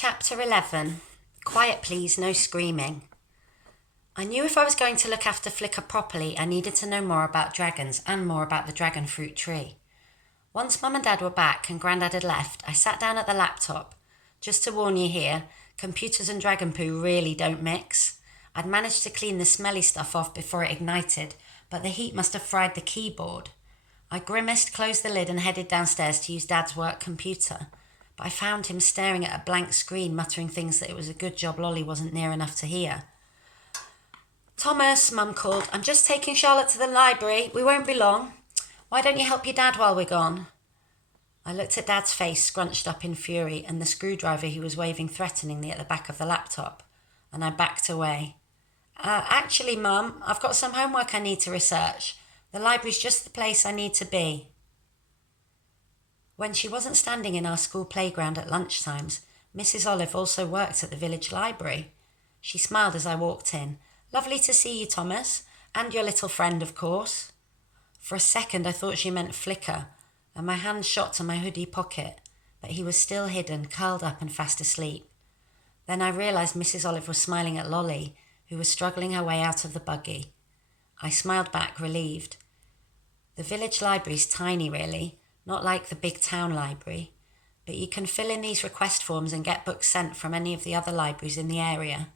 Chapter 11. Quiet please, no screaming. I knew if I was going to look after Flicker properly, I needed to know more about dragons and more about the dragon fruit tree. Once Mum and Dad were back and Grandad had left, I sat down at the laptop. Just to warn you here, computers and dragon poo really don't mix. I'd managed to clean the smelly stuff off before it ignited, but the heat must have fried the keyboard. I grimaced, closed the lid and headed downstairs to use Dad's work computer. But I found him staring at a blank screen, muttering things that it was a good job Lolly wasn't near enough to hear. "Thomas," Mum called, "I'm just taking Charlotte to the library. We won't be long. Why don't you help your dad while we're gone?" I looked at Dad's face, scrunched up in fury, and the screwdriver he was waving threateningly at the back of the laptop, and I backed away. Actually, Mum, I've got some homework I need to research. The library's just the place I need to be." When she wasn't standing in our school playground at lunchtimes, Mrs. Olive also worked at the village library. She smiled as I walked in. "Lovely to see you, Thomas, and your little friend, of course." For a second I thought she meant Flicker, and my hand shot to my hoodie pocket, but he was still hidden, curled up and fast asleep. Then I realised Mrs. Olive was smiling at Lolly, who was struggling her way out of the buggy. I smiled back, relieved. The village library's tiny, really, not like the big town library, but you can fill in these request forms and get books sent from any of the other libraries in the area.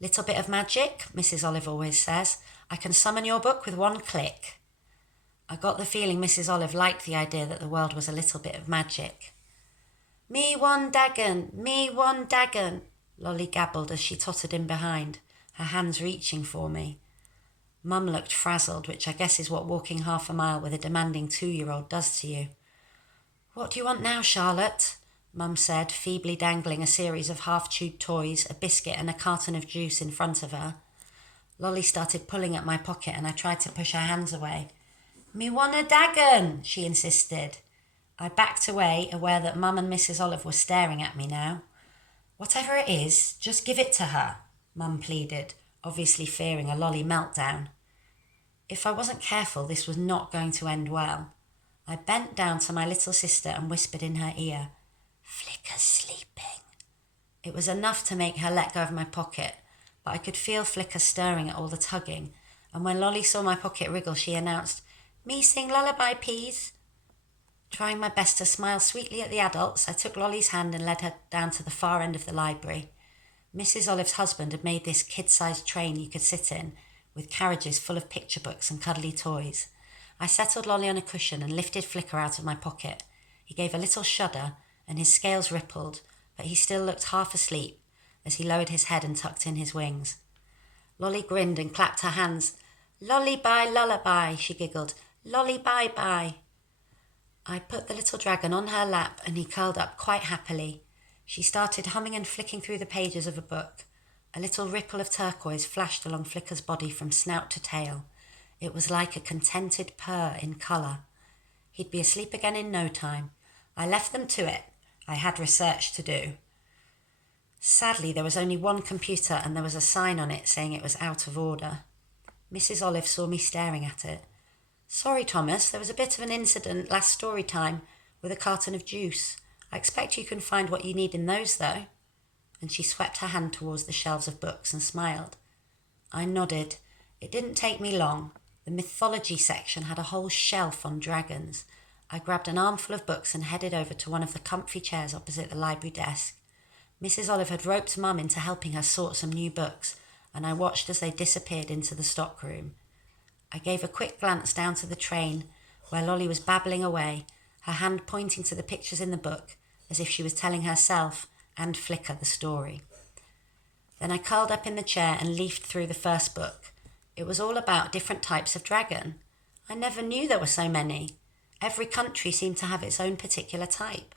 "Little bit of magic," Mrs. Olive always says. "I can summon your book with one click." I got the feeling Mrs. Olive liked the idea that the world was a little bit of magic. "Me one dagon, me one dagon," Lolly gabbled as she tottered in behind, her hands reaching for me. Mum looked frazzled, which I guess is what walking half a mile with a demanding 2-year-old does to you. "What do you want now, Charlotte?" Mum said, feebly dangling a series of half-chewed toys, a biscuit and a carton of juice in front of her. Lolly started pulling at my pocket and I tried to push her hands away. "Me want a dagon," she insisted. I backed away, aware that Mum and Mrs. Olive were staring at me now. "Whatever it is, just give it to her," Mum pleaded, obviously fearing a Lolly meltdown. If I wasn't careful, this was not going to end well. I bent down to my little sister and whispered in her ear, "Flicker's sleeping." It was enough to make her let go of my pocket, but I could feel Flicker stirring at all the tugging, and when Lolly saw my pocket wriggle, she announced, "Me sing lullaby, please." Trying my best to smile sweetly at the adults, I took Lolly's hand and led her down to the far end of the library. Mrs. Olive's husband had made this kid-sized train you could sit in, with carriages full of picture books and cuddly toys. I settled Lolly on a cushion and lifted Flicker out of my pocket. He gave a little shudder, and his scales rippled, but he still looked half asleep as he lowered his head and tucked in his wings. Lolly grinned and clapped her hands. "Lolly bye lullaby," she giggled. "Lolly bye bye." I put the little dragon on her lap and he curled up quite happily. She started humming and flicking through the pages of a book. A little ripple of turquoise flashed along Flicker's body from snout to tail. It was like a contented purr in colour. He'd be asleep again in no time. I left them to it. I had research to do. Sadly, there was only one computer and there was a sign on it saying it was out of order. Mrs. Olive saw me staring at it. "Sorry, Thomas, there was a bit of an incident last story time with a carton of juice. I expect you can find what you need in those, though." And she swept her hand towards the shelves of books and smiled. I nodded. It didn't take me long. The mythology section had a whole shelf on dragons. I grabbed an armful of books and headed over to one of the comfy chairs opposite the library desk. Mrs. Olive had roped Mum into helping her sort some new books, and I watched as they disappeared into the stockroom. I gave a quick glance down to the train, where Lolly was babbling away, her hand pointing to the pictures in the book, as if she was telling herself and Flicker the story. Then I curled up in the chair and leafed through the first book. It was all about different types of dragon. I never knew there were so many. Every country seemed to have its own particular type.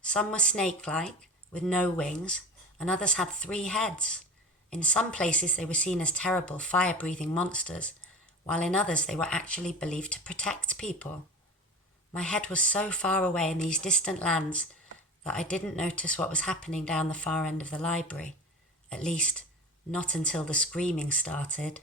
Some were snake-like, with no wings, and others had 3 heads. In some places they were seen as terrible fire-breathing monsters, while in others they were actually believed to protect people. My head was so far away in these distant lands that I didn't notice what was happening down the far end of the library. At least, not until the screaming started.